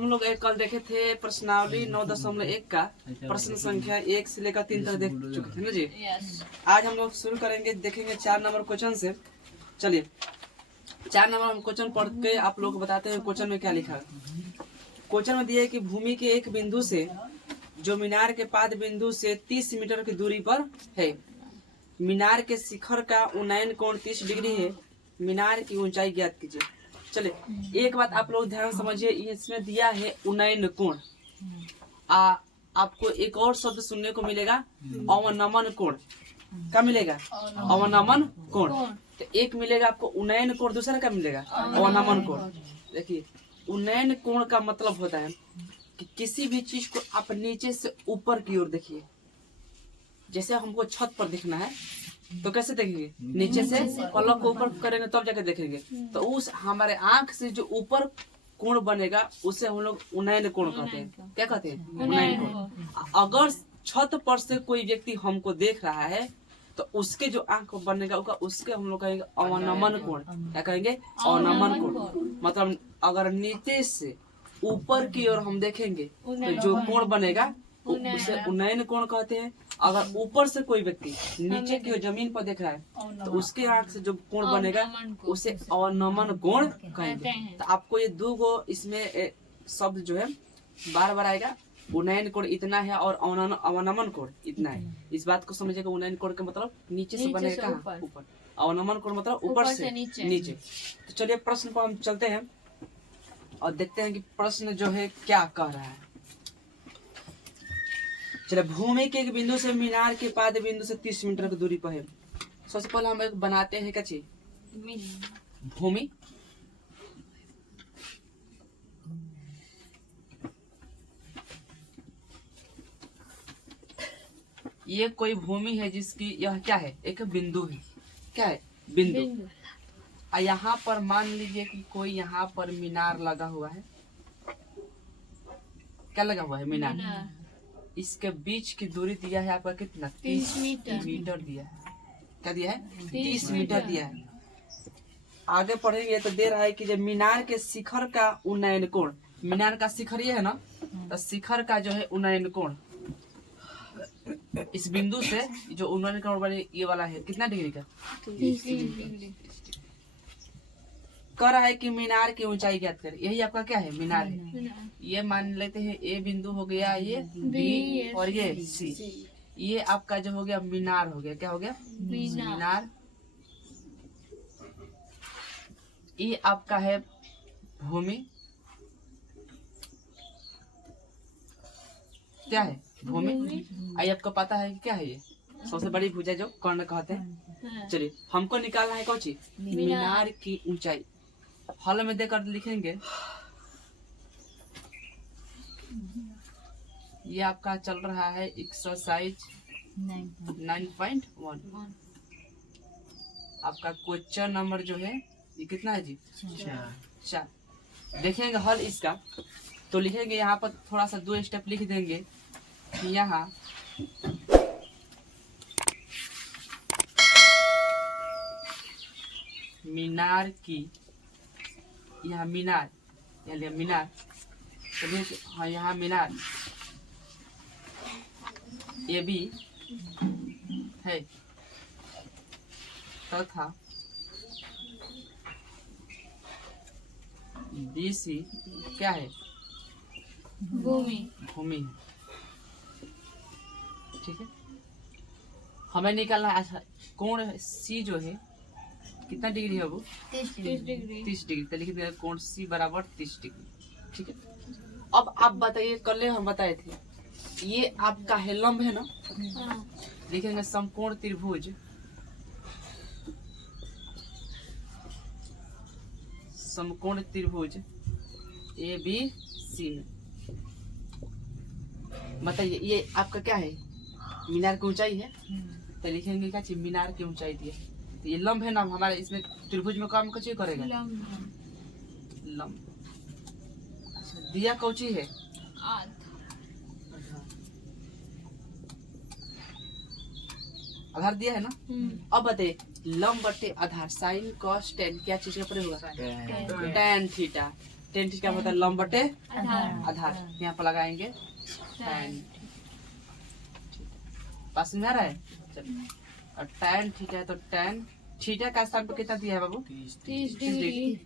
हम लोग कल देखे थे प्रश्नावली 9.1 का प्रश्न संख्या 1 से लेकर 3 तक देख चुके थे ना जी। आज हम लोग शुरू करेंगे, देखेंगे 4 नंबर क्वेश्चन से। चलिए 4 नंबर हम क्वेश्चन पढ़ के आप लोग को बताते हैं क्वेश्चन में क्या लिखा है। क्वेश्चन में दिया है कि भूमि के एक बिंदु से जो मीनार के पाद बिंदु से 30 मीटर की दूरी पर है, मीनार के शिखर का उन्नयन कोण 30 डिग्री है, मीनार की ऊंचाई ज्ञात कीजिए। चलिए एक बात आप लोग ध्यान समझिए, इसमें दिया है उन्नयन कोण। आपको एक और शब्द सुनने को मिलेगा, अवनमन कोण। क्या मिलेगा? अवनमन कोण। तो एक मिलेगा आपको उन्नयन कोण, दूसरा क्या मिलेगा? अवनमन कोण। देखिए उन्नयन कोण का मतलब होता है कि किसी भी चीज को आप नीचे से ऊपर की ओर देखिए। जैसे हमको छत पर देखना है तो कैसे देखेंगे? नीचे से पलक को ऊपर करेंगे तब जाके देखेंगे। तो उस हमारे आंख से जो ऊपर कोण बनेगा उसे हम लोग उन्नयन कोण कहते हैं। क्या कहते हैं? उन्नयन कोण। अगर छत पर से कोई व्यक्ति हमको देख रहा है तो उसके जो आंख बनेगा उसके हम लोग कहेंगे अवनमन कोण। क्या कहेंगे? अवनमन कोण। मतलब अगर नीचे से ऊपर की ओर हम देखेंगे तो जो कोण बनेगा उसे उन्नयन कोण कहते हैं। अगर ऊपर से कोई व्यक्ति नीचे की ओर जमीन पर देख रहा है तो उसके आंख से जो कोण बनेगा उसे अवनमन कोण कहेंगे। तो आपको ये दो गो इसमें शब्द जो है बार बार आएगा। उन्नयन कोण इतना है और अवनमन कोण इतना है। इस बात को समझिएगा। उन्नयन कोण का मतलब नीचे से बनेगा ऊपर, अवनमन कोण मतलब ऊपर से नीचे। तो चलिए प्रश्न पर हम चलते हैं और देखते हैं कि प्रश्न जो है क्या कह रहा है। चलिए भूमि के एक बिंदु से मीनार के पाद बिंदु से 30 मीटर की दूरी पर है। सबसे पहले हम एक बनाते हैं क्या चीज? भूमि। ये कोई भूमि है जिसकी यह क्या है? एक बिंदु है। क्या है? बिंदु। यहाँ पर मान लीजिए कि कोई यहाँ पर मीनार लगा हुआ है। क्या लगा हुआ है? मीनार। इसके बीच की दूरी दिया है आपका कितना? 30 मीटर दिया है। क्या दिया है? 30 मीटर दिया है। आगे पढ़ेंगे तो दे रहा है कि जब मीनार के शिखर का उन्नयन कोण, मीनार का शिखर ये है ना, तो शिखर का जो है उन्नयन कोण इस बिंदु से जो उन्नयन कोण बने ये वाला है कितना डिग्री का? 30 डिग्री। कह रहा है कि मीनार की ऊंचाई ज्ञात करें। यही आपका क्या है? मीनार है। ये मान लेते हैं ए बिंदु हो गया, ये बी और ये सी। ये आपका जो हो गया मीनार हो गया। क्या हो गया? मीनार। ये आपका है भूमि। क्या है? भूमि। आई आपको पता है कि क्या है? ये सबसे बड़ी भुजा जो कर्ण कहते हैं। चलिए हमको निकालना है कौन सी? मीनार की ऊंचाई। हॉल में देकर लिखेंगे। ये आपका चल रहा है एक्सरसाइज 9.1। आपका क्वेश्चन नंबर जो है ये कितना है जी? 4। देखेंगे हल इसका तो लिखेंगे यहाँ पर थोड़ा सा 2 स्टेप लिख देंगे कि यहाँ मीनार की, यहाँ मीनार, यहाँ मीनार, हाँ यहाँ मीनार ये भी है तथा BC क्या है? भूमि। भूमि है। ठीक है। हमें निकालना है। अच्छा कोण C जो है कितना डिग्री है? वो 30 डिग्री। 30 डिग्री। तो लिख देंगे कोण C बराबर 30 डिग्री। ठीक है। अब आप बताइए, कल हम बताए थे ये आपका है लंब है ना, लिखेंगे समकोण त्रिभुज, समकोण त्रिभुज ABC में। बताइए ये आपका क्या है? मीनार की ऊंचाई है। तो लिखेंगे क्या चीज? मीनार की ऊंचाई दी है। तो ये लंब है ना हमारे, इसमें त्रिभुज में काम कुछ करेगा? लंब। अच्छा दिया कौची है? आधार दिया है ना। अब बताइए लंब बटे आधार, साइन कॉस टेन क्या चीज का प्रयोग होगा? Tan theta. टेन थीटा होता है लंब बटे आधार आधार। यहाँ पर लगाएंगे tan। पास में आ रहा है। चलिए, और tan थीटा है तो tan थीटा का स्थान पर कितना दिया है बाबू? 30 डिग्री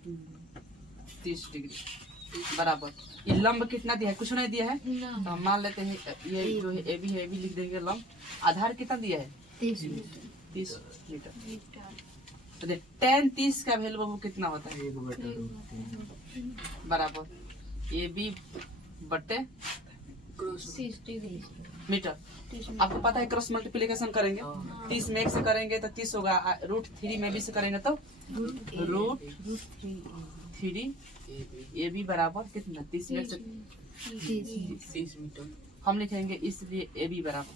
30 डिग्री बराबर। ये लंब कितना दिया है? कुछ नहीं दिया है तो हम मान लेते हैं ये जो है ए बी है, ए बी लिख देंगे लंब। आधार कितना दिया है? 30 मीटर। तो देख tan 30 का वैल्यू बाबू कितना होता है? बराबर ए बी बटे 30 डिग्री मीटर। आपको पता है क्रॉस मल्टीप्लिकेशन करेंगे 30 में 1 से करेंगे तो 30 होगा, √3 में भी से करेंगे तो √3 ए बी बराबर कितना? 30 में से 30 मीटर हम लिखेंगे, इसलिए ए बी बराबर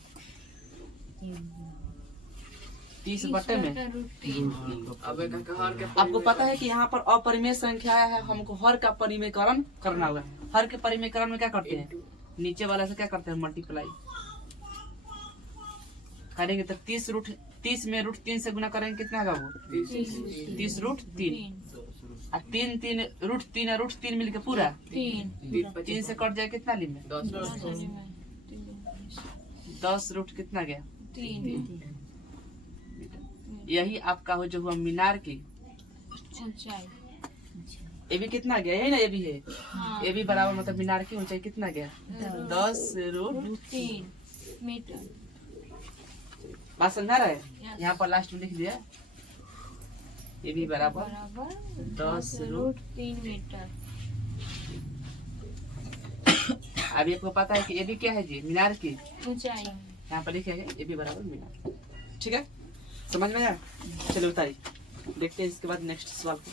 30 बटे में। आपको पता है कि यहाँ पर अपरिमेय संख्या है, हमको हर का परिमेयकरण करना होगा। हर के परिमेयकरण में क्या करते हैं? नीचे वाला से क्या करते हैं? मल्टीप्लाई करेंगे तो 30 में √3 से गुना करेंगे कितना होगा वो? 30 √3 और 3 √3 और √3 मिलके पूरा 3 से कट जाए कितना लिमिट? 10 रूट कितना गया? 3। यही आपका हो जो हुआ मीनार की ए बी कितना गया? यही ना ए बी है। ए बी बराबर मतलब मीनार की ऊंचाई कितना गया? 10 √3 मीटर। बात समझा रहा है? यहाँ पर लास्ट में लिख दिया ए बी बराबर 10 √3 मीटर। अभी आपको पता है कि ए बी क्या है जी? मीनार की ऊंचाई। यहाँ पर लिखेंगे ए बी बराबर मीनार। ठीक है, समझ में आया? चलो बताइए, देखते हैं इसके बाद नेक्स्ट सवाल को।